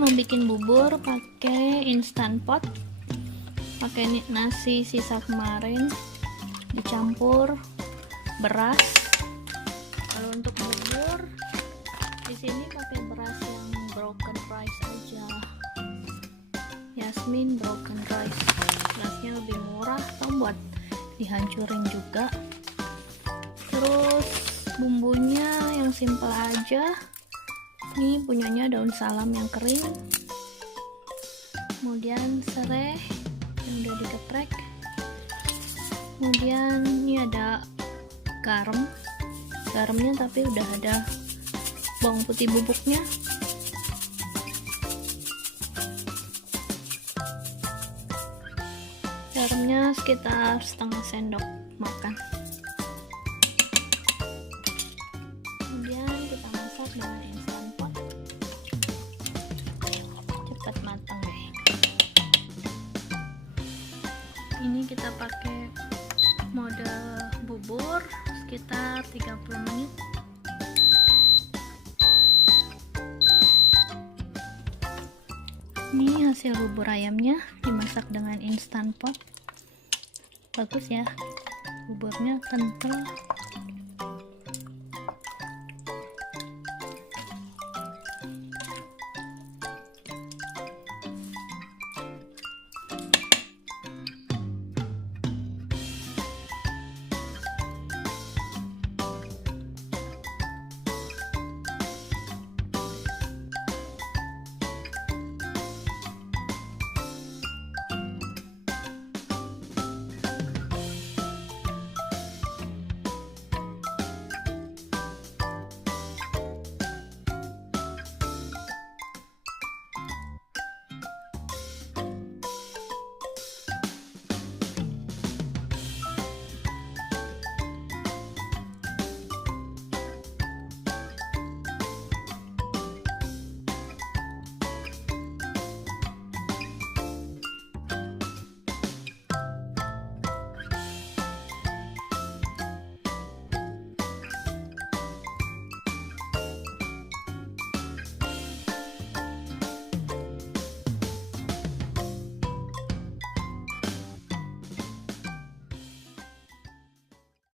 mau bikin bubur pakai instant pot, pakai nasi sisa kemarin dicampur beras. Kalau untuk bubur di sini pakai beras yang broken rice aja, Yasmin broken rice, berasnya lebih murah atau buat dihancurin juga. Terus bumbunya yang simple aja. Ini punyanya daun salam yang kering, kemudian serai yang udah dikeprek, kemudian ini ada garamnya tapi udah ada bawang putih bubuknya, garamnya sekitar setengah sendok makan. Kemudian kita masak dengan instant pot, cepat matang deh. Ini kita pakai mode bubur sekitar 30 menit. Ini hasil bubur ayamnya dimasak dengan instant pot. Bagus ya, buburnya kental.